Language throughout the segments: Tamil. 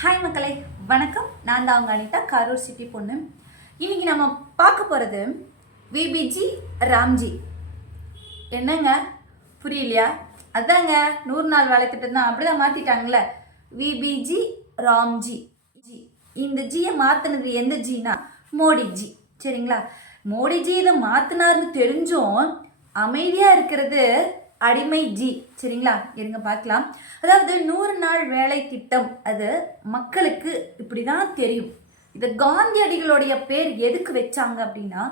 ஹாய் மக்களே, வணக்கம். நான் தான் அவங்க அனிதா, கரூர் சிட்டி பொண்ணு. இன்னைக்கு நம்ம பார்க்க போகிறது விபிஜி ராம்ஜி. என்னங்க புரியலையா? அதாங்க 100 நாள் வேலை திட்டம் தான், அப்படிதான் மாற்றிட்டாங்களே. VPG Ramji G. இந்த ஜியை மாற்றினது எந்த ஜினா மோடிஜி. சரிங்களா? மோடிஜி இதை மாற்றினார்னு தெரிஞ்சும் அமைதியாக இருக்கிறது அடிமை ஜி. சரிங்களா? இருங்க பார்க்கலாம். அதாவது 100 நாள் வேலை திட்டம் அது மக்களுக்கு இப்படி தான் தெரியும். இது காந்தியடிகளுடைய பேர் எதுக்கு வச்சாங்க அப்படின்னா,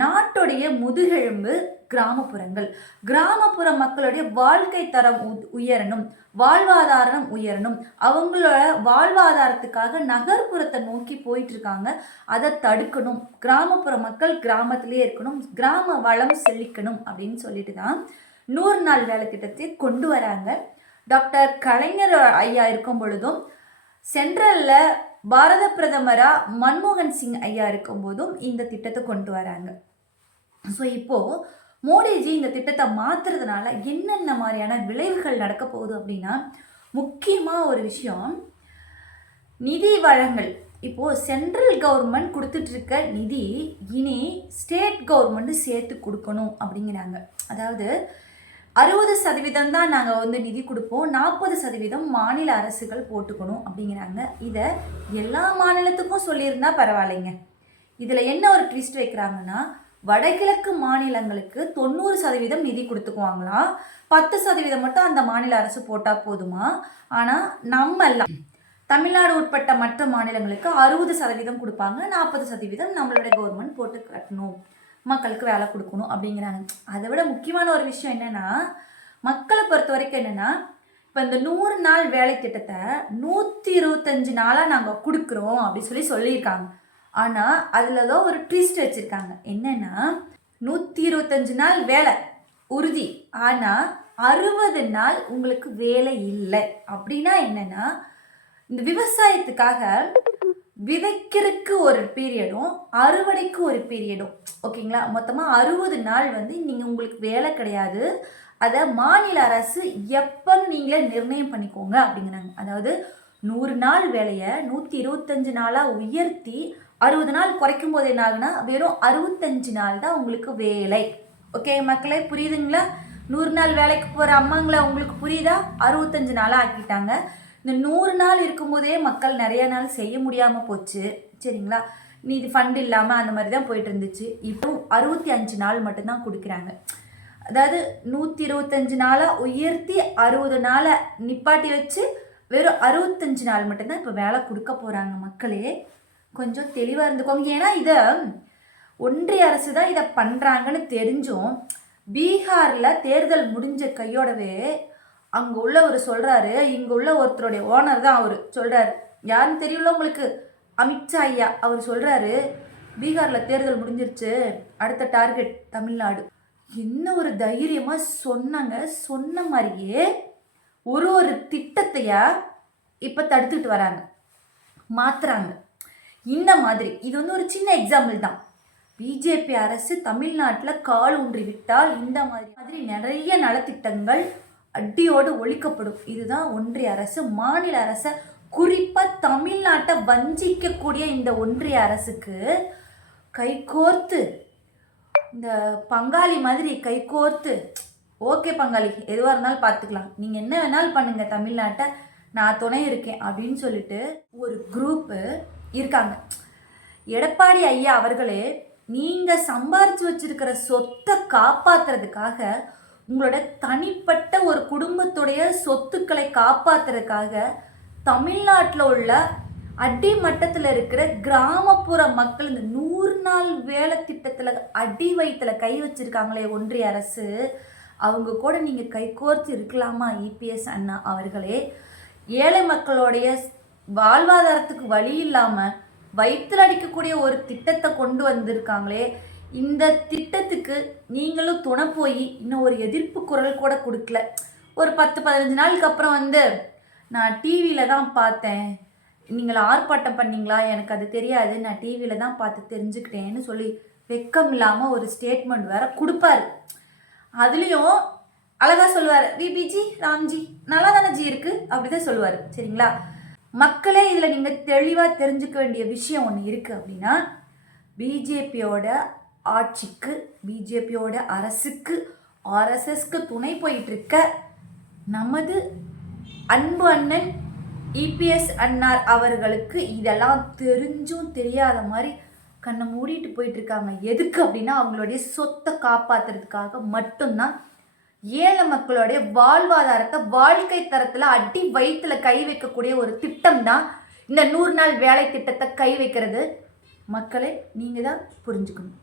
நாட்டுடைய முதுகெலும்பு கிராமப்புறங்கள், கிராமப்புற மக்களுடைய வாழ்க்கை தரம் உயரணும், வாழ்வாதாரம் உயரணும். அவங்களோட வாழ்வாதாரத்துக்காக நகர்ப்புறத்தை நோக்கி போயிட்டு இருக்காங்க. அதை தடுக்கணும். கிராமப்புற மக்கள் கிராமத்திலே இருக்கணும், கிராம வளம் செழிக்கணும் அப்படின்னு சொல்லிட்டு தான் 100 நாள் வேலை திட்டத்தை கொண்டு வராங்க. டாக்டர் கலைஞர் ஐயா இருக்கும் பொழுதும், சென்ட்ரலில் பாரத பிரதமராக மன்மோகன் சிங் ஐயா இருக்கும் போதும் இந்த திட்டத்தை கொண்டு வராங்க. ஸோ இப்போது மோடிஜி இந்த திட்டத்தை மாற்றுறதுனால என்னென்ன மாதிரியான விளைவுகள் நடக்க போகுது அப்படின்னா, முக்கியமாக ஒரு விஷயம், நிதி வழங்கல். இப்போது சென்ட்ரல் கவர்மெண்ட் கொடுத்துட்ருக்க நிதி இனி ஸ்டேட் கவர்மெண்ட்டு சேர்த்து கொடுக்கணும் அப்படிங்கிறாங்க. அதாவது 60% தான் நாங்கள் நிதி கொடுப்போம், 40% மாநில அரசுகள் போட்டுக்கணும் அப்படிங்கிறாங்க. இதை எல்லா மாநிலத்துக்கும் சொல்லியிருந்தா பரவாயில்லைங்க. இதில் என்ன ஒரு ட்விஸ்ட் வைக்கிறாங்கன்னா, வடகிழக்கு மாநிலங்களுக்கு 90% நிதி கொடுத்துக்குவாங்களாம், 10% மட்டும் அந்த மாநில அரசு போட்டால் போதுமா. ஆனால் நம்ம எல்லாம் தமிழ்நாடு உட்பட்ட மற்ற மாநிலங்களுக்கு 60% கொடுப்பாங்க, 40% நம்மளுடைய கவர்மெண்ட் போட்டு கட்டணும், மக்களுக்கு வேலை கொடுக்கணும் அப்படிங்கிறாங்க. அதை விட முக்கியமான ஒரு விஷயம் என்னென்னா, மக்களை பொறுத்த வரைக்கும் என்னென்னா, இப்போ இந்த 100 நாள் வேலை திட்டத்தை 125 நாளாக நாங்கள் கொடுக்குறோம் அப்படின்னு சொல்லியிருக்காங்க. ஆனால் அதில் தான் ஒரு ட்விஸ்ட் வச்சுருக்காங்க. என்னென்னா, 125 நாள் வேலை உறுதி, ஆனால் 60 நாள் உங்களுக்கு வேலை இல்லை. அப்படின்னா என்னென்னா, இந்த விவசாயத்துக்காக விதைக்கிறதுக்கு ஒரு பீரியடும் அறுவடைக்கு ஒரு பீரியடும், ஓகேங்களா? மொத்தமாக 60 நாள் நீங்கள் உங்களுக்கு வேலை கிடையாது. அதை மாநில அரசு எப்போன்னு நீங்களே நிர்ணயம் பண்ணிக்கோங்க அப்படிங்கிறாங்க. அதாவது 100 நாள் வேலையை 125 நாளாக உயர்த்தி 60 நாள் குறைக்கும் போது என்ன ஆகுனா, வெறும் 65 நாள் தான் உங்களுக்கு வேலை. ஓகே மக்களே, புரியுதுங்களா? 100 நாள் வேலைக்கு போகிற அம்மாங்களா, உங்களுக்கு புரியுதா? 65 நாளாக ஆக்கிட்டாங்க. இந்த 100 நாள் இருக்கும்போதே மக்கள் நிறைய நாள் செய்ய முடியாமல் போச்சு. சரிங்களா? இது ஃபண்ட் இல்லாமல் அந்த மாதிரி தான் போயிட்டு இருந்துச்சு. இப்போ 65 நாள் மட்டும்தான் கொடுக்குறாங்க. அதாவது 125 நாளாக உயர்த்தி 60 நாளை நிப்பாட்டி வச்சு வெறும் 65 நாள் மட்டும்தான் இப்போ வேலை கொடுக்க போகிறாங்க. மக்களே கொஞ்சம் தெளிவாக இருந்துக்கோங்க. ஏன்னா இதை ஒன்றிய அரசு தான் இதை பண்ணுறாங்கன்னு தெரிஞ்சும், பீகாரில் தேர்தல் முடிஞ்ச கையோடவே அங்கே உள்ளவர் சொல்கிறாரு, இங்கே உள்ள ஒருத்தருடைய ஓனர் தான் அவர் சொல்கிறாரு, யாருன்னு தெரியல உங்களுக்கு, அமித்ஷா ஐயா. அவர் சொல்கிறாரு, பீகாரில் தேர்தல் முடிஞ்சிருச்சு, அடுத்த டார்கெட் தமிழ்நாடு. என்ன ஒரு தைரியமாக சொன்னாங்க. சொன்ன மாதிரியே ஒரு திட்டத்தையா இப்போ தடுத்துட்டு வராங்க, மாற்றுறாங்க. இந்த மாதிரி இது ஒரு சின்ன எக்ஸாம்பிள் தான். பிஜேபி அரசு தமிழ்நாட்டில் கால் ஊன்றி விட்டால் இந்த மாதிரி நிறைய நலத்திட்டங்கள் அடியோடு ஒழிக்கப்படும். இதுதான் ஒன்றிய அரசு மாநில அரசை, குறிப்பாக தமிழ்நாட்டை வஞ்சிக்கக்கூடிய இந்த ஒன்றிய அரசுக்கு கைகோர்த்து, இந்த பங்காளி மாதிரி கைகோர்த்து, ஓகே பங்காளி எதுவாக இருந்தாலும் பார்த்துக்கலாம், நீங்கள் என்ன வேணாலும் பண்ணுங்கள், தமிழ்நாட்டை நான் துணை இருக்கேன் அப்படின்னு சொல்லிட்டு ஒரு குரூப்பு இருக்காங்க. எடப்பாடி ஐயா அவர்களே, நீங்கள் சம்பாரித்து வச்சிருக்கிற சொத்தை காப்பாற்றுறதுக்காக, உங்களோட தனிப்பட்ட ஒரு குடும்பத்துடைய சொத்துக்களை காப்பாற்றுறதுக்காக தமிழ்நாட்டில் உள்ள அடிமட்டத்தில் இருக்கிற கிராமப்புற மக்கள் இந்த 100 நாள் வேலை திட்டத்தில் அடி வயிற்றில் கை வச்சுருக்காங்களே ஒன்றிய அரசு, அவங்க கூட நீங்கள் கைகோர்த்து இருக்கலாமா? இபிஎஸ் அண்ணா அவர்களே, ஏழை மக்களுடைய வாழ்வாதாரத்துக்கு வழி இல்லாமல் வயிற்றில் அடிக்கக்கூடிய ஒரு திட்டத்தை கொண்டு வந்திருக்காங்களே, இந்த திட்டத்துக்கு நீங்களும் துணை போய் இன்னும் ஒரு எதிர்ப்பு குரல் கூட கொடுக்கல. ஒரு 10-15 நாளுக்கு அப்புறம் நான் டிவியில் தான் பார்த்தேன், நீங்கள் ஆர்ப்பாட்டம் பண்ணிங்களா, எனக்கு அது தெரியாது, நான் டிவியில் தான் பார்த்து தெரிஞ்சுக்கிட்டேன்னு சொல்லி வெக்கம் இல்லாமல் ஒரு ஸ்டேட்மெண்ட் வேற கொடுப்பாரு. அதுலேயும் அழகாக சொல்லுவார், விபிஜி ராம்ஜி நல்லா தானே ஜி இருக்குது அப்படி தான் சொல்லுவார். சரிங்களா? மக்களே இதில் நீங்கள் தெளிவாக தெரிஞ்சுக்க வேண்டிய விஷயம் ஒன்று இருக்குது அப்படின்னா, பிஜேபியோட ஆட்சிக்கு, பிஜேபியோட அரசுக்கு, ஆர்எஸ்எஸ்க்கு துணை போயிட்டுருக்க நமது அன்பு அண்ணன் இபிஎஸ் அண்ணார் அவர்களுக்கு இதெல்லாம் தெரிஞ்சும் தெரியாத மாதிரி கண்ணை மூடிட்டு போயிட்டுருக்காங்க. எதுக்கு அப்படின்னா, அவங்களுடைய சொத்தை காப்பாற்றுறதுக்காக மட்டும்தான். ஏழை மக்களுடைய வாழ்வாதாரத்தை, வாழ்க்கை தரத்தில் அடி வயிற்றில் கை வைக்கக்கூடிய ஒரு திட்டம் தான் இந்த 100 நாள் வேலை திட்டத்தை கை வைக்கிறது. மக்களே, நீங்கள் தான் புரிஞ்சுக்கணும்.